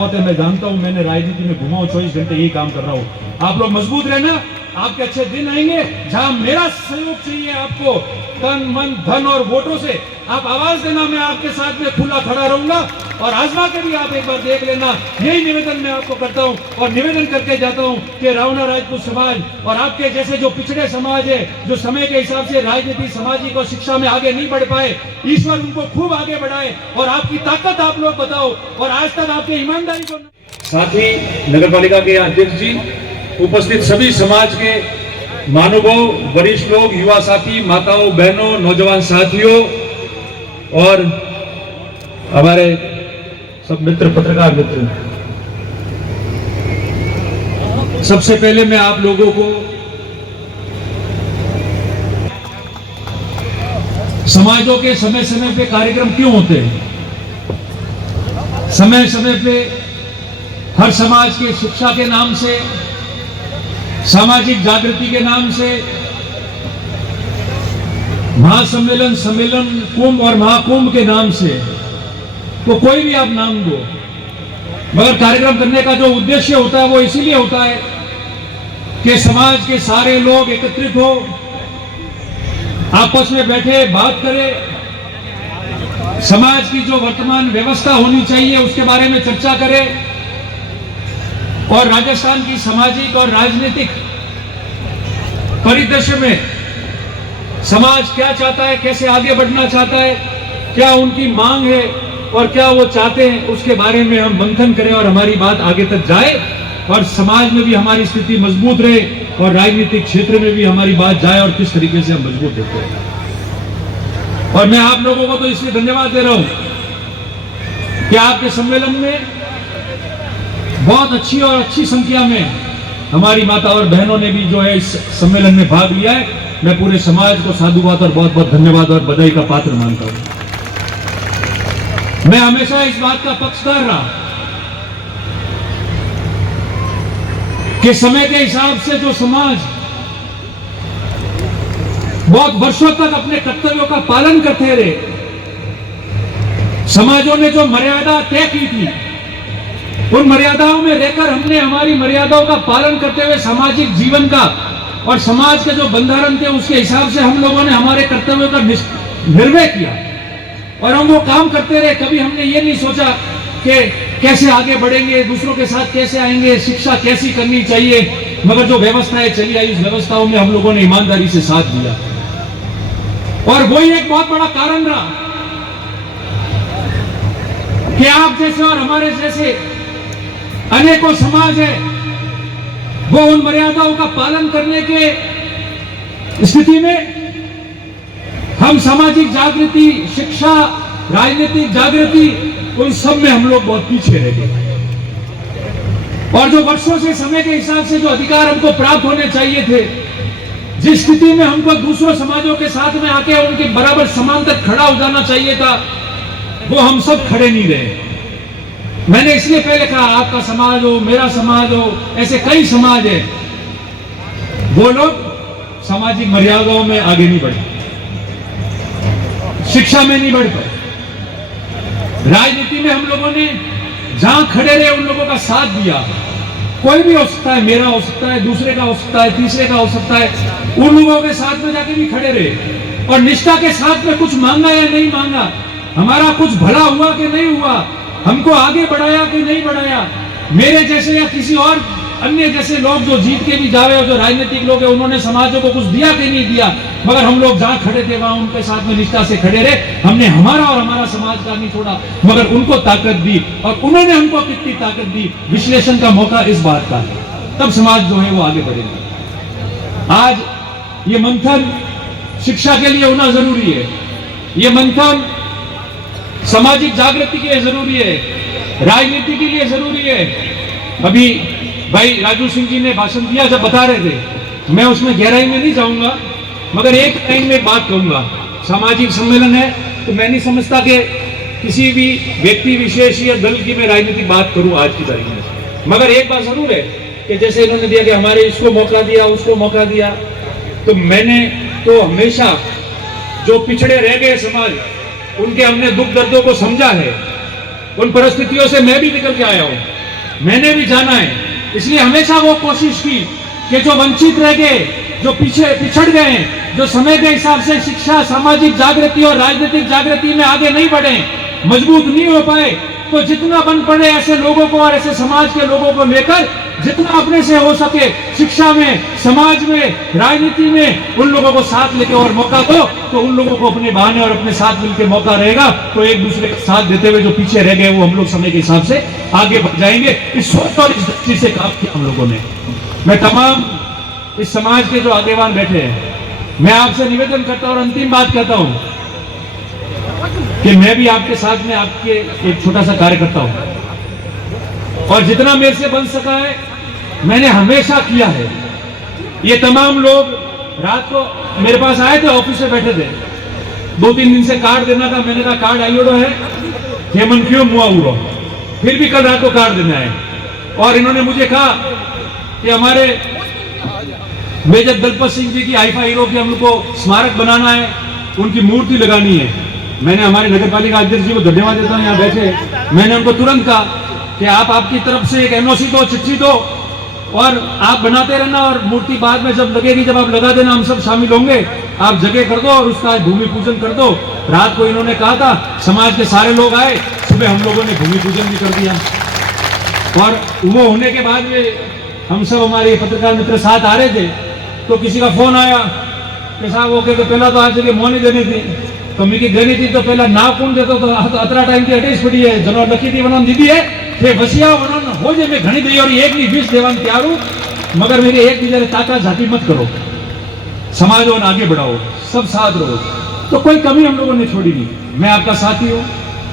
मैं जानता हूं, मैंने राजनीति में घुमा हूं, 24 घंटे यही काम कर रहा हूं। आप लोग मजबूत रहना, आपके अच्छे दिन आएंगे। जहां मेरा सहयोग चाहिए आपको, तन मन धन और वोटों से, आप आवाज देना, मैं आपके साथ में खुला खड़ा रहूंगा। और आजमा के भी आप एक बार देख लेना। यही निवेदन मैं आपको करता हूं और निवेदन करके जाता हूं कि रावना राजपूत समाज और आपके जैसे जो पिछड़े समाज है, जो समय के हिसाब से राजनीति, सामाजिक और शिक्षा में आगे नहीं बढ़ पाए, ईश्वर उनको खूब आगे बढ़ाए और आपकी ताकत आप लोग बताओ। और आज तक आपकी ईमानदारी को, साथ ही नगर पालिका के अध्यक्ष जी, उपस्थित सभी समाज के महानुभाव, वरिष्ठ लोग, युवा साथी, माताओं, बहनों, नौजवान साथियों और हमारे सब मित्र, पत्रकार मित्र, सबसे पहले मैं आप लोगों को समाजों के समय समय पे कार्यक्रम क्यों होते हैं, समय समय पे हर समाज के शिक्षा के नाम से, सामाजिक जागृति के नाम से, महासम्मेलन, सम्मेलन, कुंभ और महाकुंभ के नाम से, तो कोई भी आप नाम दो, मगर कार्यक्रम करने का जो उद्देश्य होता है वो इसीलिए होता है कि समाज के सारे लोग एकत्रित हो, आपस में बैठे बात करें, समाज की जो वर्तमान व्यवस्था होनी चाहिए उसके बारे में चर्चा करें और राजस्थान की सामाजिक और राजनीतिक परिदृश्य में समाज क्या चाहता है, कैसे आगे बढ़ना चाहता है, क्या उनकी मांग है और क्या वो चाहते हैं, उसके बारे में हम मंथन करें और हमारी बात आगे तक जाए और समाज में भी हमारी स्थिति मजबूत रहे और राजनीतिक क्षेत्र में भी हमारी बात जाए और किस तरीके से हम मजबूत होते हैं। और मैं आप लोगों को तो इसलिए धन्यवाद दे रहा हूं कि आपके सम्मेलन में बहुत अच्छी और अच्छी संख्या में हमारी माता और बहनों ने भी जो है इस सम्मेलन में भाग लिया है। मैं पूरे समाज को साधुवाद और बहुत बहुत धन्यवाद और बधाई का पात्र मानता हूं। मैं हमेशा इस बात का पक्षधर रहा कि समय के हिसाब से जो समाज बहुत वर्षों तक अपने कर्तव्यों का पालन करते रहे, समाजों ने जो मर्यादा तय की थी, उन मर्यादाओं में रहकर हमने हमारी मर्यादाओं का पालन करते हुए सामाजिक जीवन का और समाज के जो बंधारण थे उसके हिसाब से हम लोगों ने हमारे कर्तव्यों का निर्वह किया और हम वो काम करते रहे। कभी हमने ये नहीं सोचा कि कैसे आगे बढ़ेंगे, दूसरों के साथ कैसे आएंगे, शिक्षा कैसी करनी चाहिए, मगर जो व्यवस्थाएं चली आई उस व्यवस्थाओं में हम लोगों ने ईमानदारी से साथ दिया। और वही एक बहुत बड़ा कारण रहा कि आप जैसे और हमारे जैसे अनेकों समाज है, वो उन मर्यादाओं का पालन करने के स्थिति में हम सामाजिक जागृति, शिक्षा, राजनीतिक जागृति, उन सब में हम लोग बहुत पीछे रह गए। और जो वर्षों से समय के हिसाब से जो अधिकार हमको प्राप्त होने चाहिए थे, जिस स्थिति में हमको दूसरों समाजों के साथ में आके उनके बराबर समान तक खड़ा हो जाना चाहिए था, वो हम सब खड़े नहीं रहे। मैंने इसलिए पहले कहा, आपका समाज हो, मेरा समाज हो, ऐसे कई समाज है, वो लोग सामाजिक मर्यादाओं में आगे नहीं बढ़े, शिक्षा में नहीं बढ़ पाए, राजनीति में हम लोगों ने जहां खड़े रहे उन लोगों का साथ दिया। कोई भी हो सकता है, मेरा हो सकता है, दूसरे का हो सकता है, तीसरे का हो सकता है, उन लोगों के साथ में जाके भी खड़े रहे और निष्ठा के साथ में कुछ मांगा या नहीं मांगा, हमारा कुछ भला हुआ कि नहीं हुआ, हमको आगे बढ़ाया कि नहीं बढ़ाया, मेरे जैसे या किसी और अन्य जैसे लोग जो जीत के भी जावे और जो राजनीतिक लोग हैं उन्होंने समाजों को कुछ दिया कि नहीं दिया, मगर हम लोग जहां खड़े थे वहां उनके साथ में निष्ठा से खड़े रहे। हमने हमारा और हमारा समाज का नहीं छोड़ा, मगर उनको ताकत दी और उन्होंने हमको कितनी ताकत दी, विश्लेषण का मौका इस बात का, तब समाज जो है वो आगे बढ़ेगा। आज ये मंथन शिक्षा के लिए होना जरूरी है, ये मंथन सामाजिक जागृति के लिए जरूरी है, राजनीति के लिए जरूरी है। अभी भाई राजू सिंह जी ने भाषण दिया, जब बता रहे थे, मैं उसमें गहराई में नहीं जाऊंगा, मगर एक लाइन में बात कहूंगा। सामाजिक सम्मेलन है तो मैं नहीं समझता कि किसी भी व्यक्ति विशेष या दल की मैं राजनीतिक बात करूं आज की तारीख में, मगर एक बात जरूर है कि जैसे इन्होंने दिया कि हमारे इसको मौका दिया, उसको मौका दिया, तो मैंने तो हमेशा जो पिछड़े रह गए समाज, उनके हमने दुख दर्दों को समझा है उन परिस्थितियों से मैं भी निकल के आया हूं, मैंने भी जाना है। इसलिए हमेशा वो कोशिश की कि जो वंचित रह गए, जो पीछे पिछड़ गए, जो समय के हिसाब से शिक्षा, सामाजिक जागृति और राजनीतिक जागृति में आगे नहीं बढ़े, मजबूत नहीं हो पाए, तो जितना बन पड़े ऐसे लोगों को और ऐसे समाज के लोगों को लेकर जितना अपने से हो सके शिक्षा में, समाज में, राजनीति में उन लोगों को साथ लेके और मौका दो, तो उन लोगों को अपने बहाने और अपने साथ मिलकर मौका रहेगा, तो एक दूसरे का साथ देते हुए जो पीछे रह गए वो हम लोग समय के हिसाब से आगे बढ़ जाएंगे। इस सोच और इस दृष्टि से काम किया हम लोगों ने। मैं तमाम इस समाज के जो आगेवान बैठे हैं, मैं आपसे निवेदन करता हूं और अंतिम बात कहता हूं कि मैं भी आपके साथ में आपके एक छोटा सा कार्य करता हूं और जितना मेरे से बन सका है मैंने हमेशा किया है। ये तमाम लोग रात को मेरे पास आए थे, ऑफिस में बैठे थे, 2-3 दिन से कार्ड देना था। मैंने कहा कार्ड आइयोड़ो है, हेमन क्यों मुआ उड़ो, फिर भी कल रात को कार्ड देना है। और इन्होंने मुझे कहा कि हमारे मेजर दलपत सिंह जी की हाइफा हीरो की हम लोग को स्मारक बनाना है, उनकी मूर्ति लगानी है। मैंने हमारे नगर पालिका अध्यक्ष जी को धन्यवाद देता हूं, यहाँ बैठे। मैंने उनको तुरंत कहा कि आप आपकी तरफ से एक एनओसी दो, चिट्ठी दो और आप बनाते रहना, और मूर्ति बाद में जब लगेगी, जब आप लगा देना, हम सब शामिल होंगे। आप जगह कर दो और उसका भूमि पूजन कर दो। रात को इन्होंने कहा था, समाज के सारे लोग आए, सुबह हम लोगों ने भूमि पूजन भी कर दिया। और वो होने के बाद में हम सब हमारे पत्रकार मित्र साथ आ रहे थे, तो किसी का फोन आया कि साहब वो कहते पहला तो आज जगह मोनी देनी थी, तो मिकी देनी थी तो पहला ना कौन देता, तो अतरा टाइम की अटेज पड़ी है, जनो लखी थी वनों दीदी है थे वसिया वनों हो जे मैं घनी दी और एक नहीं 20 देवान तैयार हूं, मगर मेरे एक दूसरे ताका झाटी मत करो, समाज को आगे बढ़ाओ, सब साथ रहो। तो कोई कमी हम लोगों ने छोड़ी नहीं। मैं आपका साथी हूं,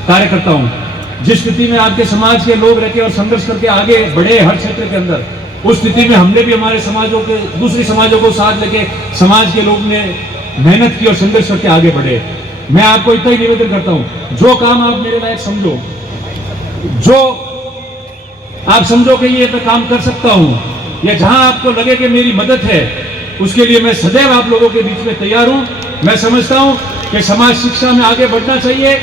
कार्य करता हूं। जिस स्थिति में आपके समाज के लोग रह के और संघर्ष करके आगे बढ़े हर क्षेत्र के अंदर, उस स्थिति में हमने भी हमारे समाजों के, दूसरी समाजों को साथ लेके समाज के लोग ने मेहनत की और संघर्ष करके आगे बढ़े। मैं आपको इतना ही निवेदन करता हूं, जो काम आप मेरे लायक समझो, जो आप समझो कि ये मैं काम कर सकता हूं, या जहां आपको लगे कि मेरी मदद है, उसके लिए मैं सदैव आप लोगों के बीच में तैयार हूं। मैं समझता हूं कि समाज शिक्षा में आगे बढ़ना चाहिए,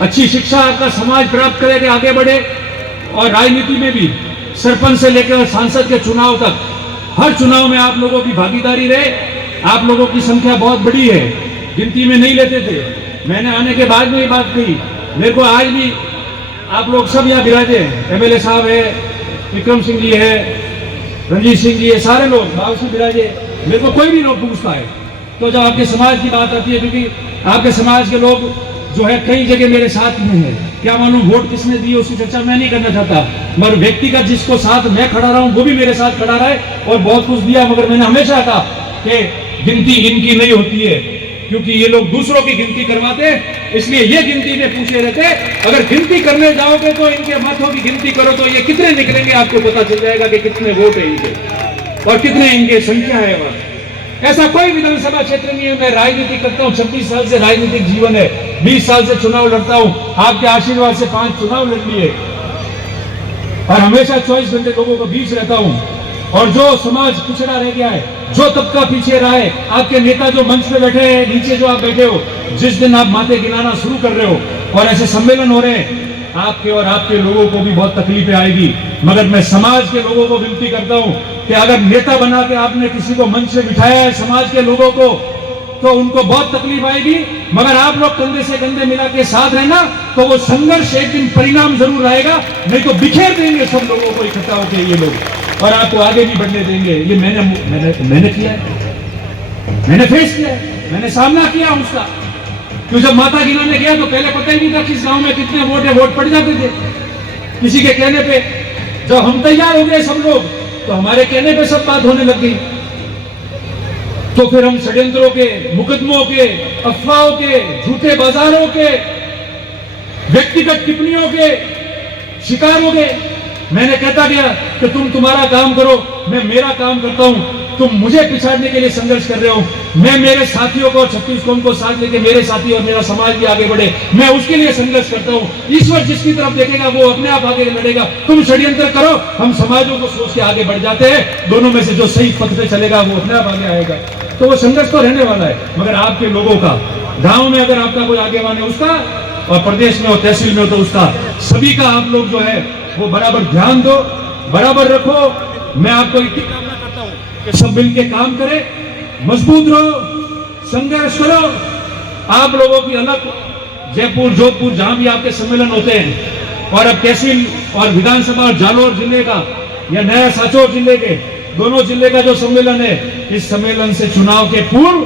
अच्छी शिक्षा आपका समाज प्राप्त करे कि आगे बढ़े, और राजनीति में भी सरपंच से लेकर सांसद के चुनाव तक हर चुनाव में आप लोगों की भागीदारी रहे। आप लोगों की संख्या बहुत बड़ी है, गिनती में नहीं लेते थे, मैंने आने के बाद में ये बात कही। मेरे को आज भी आप लोग सब यहाँ विराजे, एमएलए साहब है, विक्रम सिंह जी है, रंजीत सिंह जी है, सारे लोग बाबू से विराजे। मेरे को कोई भी लोग पूछता है तो जब आपके समाज की बात आती है, क्योंकि आपके समाज के लोग जो है कई जगह मेरे साथ में है, क्या मालूम वोट किसने दिए उसकी चर्चा मैं नहीं करना चाहता, मगर व्यक्तिगत जिसको साथ मैं खड़ा रहा हूं वो भी मेरे साथ खड़ा रहा है और बहुत कुछ दिया। मगर मैंने हमेशा कहा कि गिनती इनकी नहीं होती है, क्योंकि ये लोग दूसरों की गिनती करवाते, इसलिए ये गिनती में पूछे रहते। अगर गिनती करने जाओगे तो इनके मतों की गिनती करो तो ये कितने निकलेंगे, आपको पता चल जाएगा कि कितने वोट है इनके और कितने इनके संख्या है वहां। ऐसा कोई विधानसभा क्षेत्र नहीं है। मैं राजनीति करता हूं, 26 साल से राजनीतिक जीवन है, 20 साल से चुनाव लड़ता हूं, आपके आशीर्वाद से 5 चुनाव लड़ लिए और हमेशा 24 घंटे लोगों के बीच रहता हूं। और जो समाज पिछड़ा रह गया है, जो तबका पीछे रहा है, आपके नेता जो मंच पे बैठे हैं, नीचे जो आप बैठे हो, जिस दिन आप माथे गिनाना शुरू कर रहे हो और ऐसे सम्मेलन हो रहे हैं, आपके और आपके लोगों को भी बहुत तकलीफें आएगी। मगर मैं समाज के लोगों को विनती करता हूं कि अगर नेता बना के आपने किसी को मंच से बिठाया है समाज के लोगों को, तो उनको बहुत तकलीफ आएगी। मगर आप लोग कंधे से कंधे मिला के साथ रहना, तो वो संघर्ष एक दिन परिणाम जरूर आएगा, नहीं तो बिखेर देंगे सब लोगों को इकट्ठा होकर ये लोग और आपको आगे नहीं बढ़ने देंगे। ये मैंने किया है, मैंने फेस किया है, मैंने सामना किया उसका। क्यों जब माता गिनाने गया तो पहले पता ही नहीं था किस गांव में कितने वोट है, वोट पड़ जाते थे किसी के कहने पे। जब हम तैयार हो गए सब लोग, तो हमारे कहने पे सब बात होने लग गई। तो फिर हम षड्यंत्रों के, मुकदमों के, अफवाहों के, झूठे बाजारों के, व्यक्तिगत टिप्पणियों के शिकार हो गए। मैंने कहता गया कि तुम तुम्हारा काम करो, मैं मेरा काम करता हूं। तुम मुझे पिछाड़ने के लिए संघर्ष कर रहे हो, मैं मेरे साथियों को, 36 कौम को साथ लेके मेरे साथी और मेरा समाज भी आगे बढ़े, मैं उसके लिए संघर्ष करता हूं। ईश्वर जिसकी तरफ देखेगा वो अपने आप आगे लड़ेगा। तुम षड्यंत्र करो, हम समाजों को सोच के आगे बढ़ जाते हैं। दोनों में से जो सही पथ पे चलेगा वो अपने आप आगे आएगा। तो वो संघर्ष तो रहने वाला है, मगर आपके लोगों का, गांव में अगर आपका कोई आगे वाले उसका और प्रदेश में हो, तहसील में हो, तो उसका सभी का आप लोग जो है वो बराबर ध्यान दो, बराबर रखो। मैं आपको इतनी कामना करता हूँ कि सब मिलके काम करें, मजबूत रहो, संघर्ष करो। आप लोगों की अलग जयपुर, जोधपुर, जहां भी आपके सम्मेलन होते हैं, और अब तहसील और विधानसभा और जालोर जिले का या नया सांचौर जिले के दोनों जिले का जो सम्मेलन है, इस सम्मेलन से चुनाव के पूर्व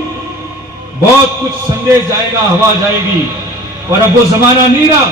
बहुत कुछ संदेश जाएगा, हवा जाएगी। और अब वो जमाना नहीं रहा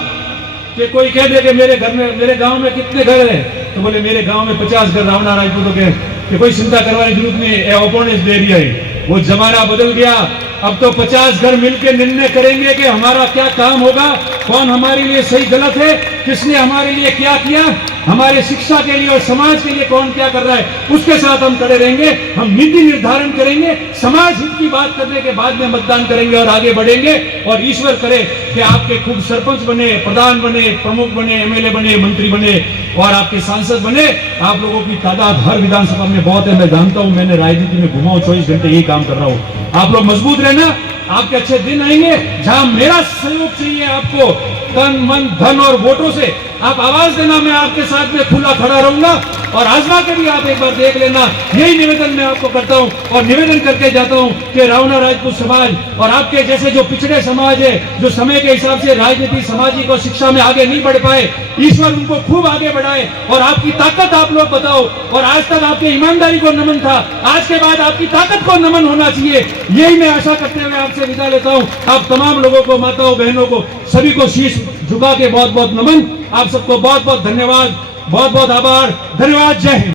कि कोई कह दे कि मेरे घर में, मेरे गांव में कितने घर हैं, तो बोले मेरे गांव में 50 घर रावणा राजपूतों के, कि कोई चिंता करवाने की जरूरत नहीं है, ओपोनेंस दे एरिया है। वो जमाना बदल गया। अब तो 50 घर मिलकर निर्णय करेंगे कि हमारा क्या काम होगा, कौन हमारे लिए सही गलत है, किसने हमारे लिए क्या किया, हमारे शिक्षा के लिए और समाज के लिए कौन क्या कर रहा है, उसके साथ हम खड़े रहेंगे। हम नीति निर्धारण करेंगे, समाज हित की बात करने के बाद में मतदान करेंगे और आगे बढ़ेंगे। और ईश्वर करे कि आपके खूब सरपंच बने, प्रधान बने, प्रमुख बने, एमएलए बने, मंत्री बने और आपके सांसद बने। आप लोगों की तादाद हर विधानसभा में बहुत है, मैं जानता हूं, मैंने राजनीति में घुमा हूं, 24 घंटे यही काम कर रहा हूं। आप लोग मजबूत रहना, आपके अच्छे दिन आएंगे। जहां मेरा सहयोग चाहिए आपको, तन मन धन और वोटों से, आप आवाज देना, मैं आपके साथ में खुला खड़ा रहूंगा। और आजमा के भी आप एक बार देख लेना, यही निवेदन मैं आपको करता हूं और निवेदन करके जाता हूं कि रावणा राजपूत समाज और आपके जैसे जो पिछड़े समाज है, जो समय के हिसाब से राजनीति, सामाजिक और शिक्षा में आगे नहीं बढ़ पाए, ईश्वर उनको खूब आगे बढ़ाए और आपकी ताकत आप लोग बताओ। और आज तक आपकी ईमानदारी को नमन था, आज के बाद आपकी ताकत को नमन होना चाहिए। यही मैं आशा करते हुए आपसे विदा लेता हूं। आप तमाम लोगों को, माताओं बहनों को, सभी को शीश झुका के बहुत बहुत नमन। आप सबको बहुत बहुत धन्यवाद, बहुत बहुत आभार, धन्यवाद। जय हिंद।